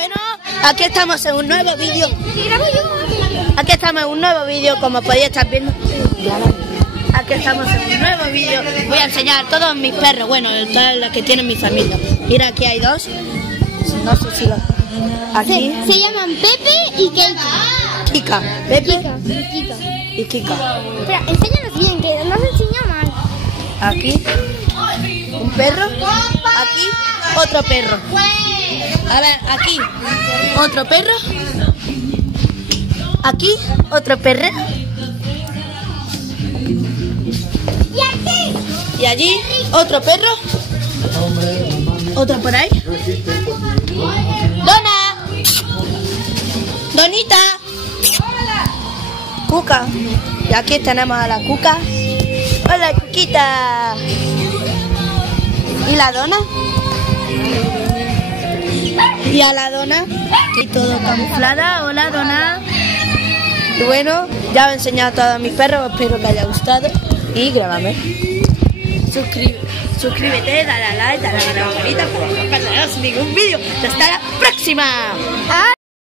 Bueno, aquí estamos en un nuevo vídeo. Aquí estamos en un nuevo vídeo, como podéis estar viendo. Aquí estamos en un nuevo vídeo. Voy a enseñar a todos mis perros, bueno, todas las que tienen mi familia. Mira, aquí hay dos. No sé si lo... Aquí. Se llaman Pepe y Keika. Kika. Pepe Kika. y Kika. Espera, enséñanos bien, que no se enseña mal. Aquí un perro. Aquí otro perro. A ver, aquí otro perro. Aquí otro perro. Y aquí. Y allí otro perro. Otro por ahí. Dona. Donita. Cuca. Y aquí tenemos a la Cuca. Hola, Cuquita. ¿Y la Dona? Y a la Dona. Y todo camuflada. Hola, Dona. Y bueno, ya he enseñado a todos mis perros. Espero que haya gustado. Y grábame. Suscríbete, dale a like, dale a la campanita para no perderos ningún vídeo. Hasta la próxima.